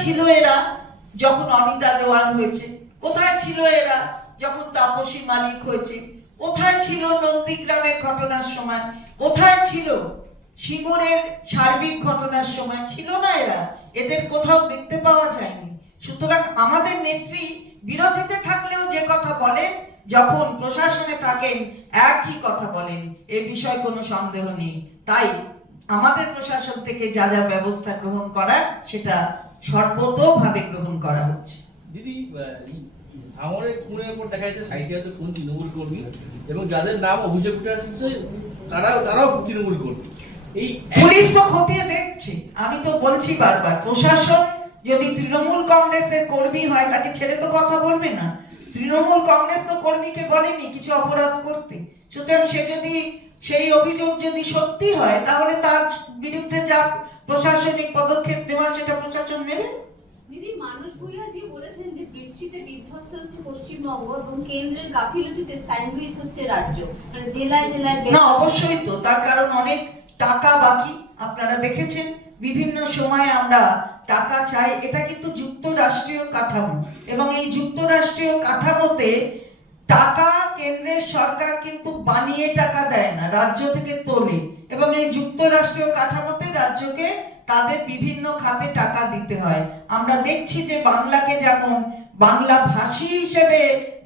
ছিল এরা যখন অনিতা দেওয়ান হয়েছে? কোথায় ছিল এরা যখন তাপসী মালিক হয়েছে? কোথায় ছিল নন্দীগ্রামের ঘটনার সময়? কোথায় ছিল সিঙ্গুরের সার্বিক ঘটনার সময়? ছিল না এরা। এদের কোথাও দেখতে পাওয়া যায়নি। সুতরাং আমাদের নেত্রী বিরোধীতে থাকলেও যে কথা বলেন, যখন প্রশাসনে থাকেন, একই কথা বলেন। এ বিষয়ে কোনো সন্দেহ নেই। তাই আমাদের প্রশাসন থেকে যা যা ব্যবস্থা গ্রহণ করার, সেটা সর্বতোভাবে গ্রহণ করা হচ্ছে। দিদি ভাঙড়ে খুনের উপর দেখা যাচ্ছে সাহিত্য হয়তো কোন তৃণমূল কর্মী এবং যাদের নাম অভিযোগ উঠে আসছে তারাও তারাও তৃণমূল কর্মী। এই পুলিশ তো খতিয়ে দেখছে। আমি তো বলছি বারবার প্রশাসন যদি তৃণমূল কংগ্রেসের কর্মী হয় তাকে ছেড়ে তো কথা বলবে না। তৃণমূল কংগ্রেস তো কর্মীকে বলেনি কিছু অপরাধ করতে। সুতরাং সে যদি সেই অভিযোগ যদি সত্যি হয় তাহলে তার বিরুদ্ধে যা প্রশাসনিক পদক্ষেপ সেটা প্রশাসন নেবে? দিদি মানুষ ভূঁইয়া জি বলেছেন যে বৃষ্টিতে বিধ্বস্ত হচ্ছে পশ্চিমবঙ্গ এবং কেন্দ্রের গাফিলতিতে স্যান্ডউইচ হচ্ছে রাজ্য মানে জেলায় জেলায় না অবশ্যই তো তার কারণ অনেক টাকা বাকি আপনারা দেখেছেন বিভিন্ন সময় আমরা টাকা চাই এটা কিন্তু যুক্তরাষ্ট্রীয় কাঠামো এবং এই যুক্তরাষ্ট্রীয় কাঠামোতে টাকা কেন্দ্রের সরকার কিন্তু বানিয়ে টাকা দেয় না রাজ্য থেকে তোলে এবং এই যুক্তরাষ্ট্রীয় কাঠামোতে রাজ্যকে তাদের বিভিন্ন খাতে হয়। আমরা দেখছি যে বাংলাকে যেমন বাংলা ভাষী হিসেবে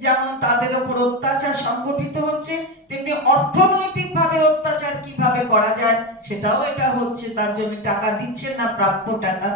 যেমন তাদের উপর অত্যাচার সংগঠিত হচ্ছে, তেমনি অর্থনৈতিক ভাবে অত্যাচার কীভাবে করা যায়, সেটাও এটা হচ্ছে। তার জন্য টাকা দিচ্ছেন না, প্রাপ্য টাকা।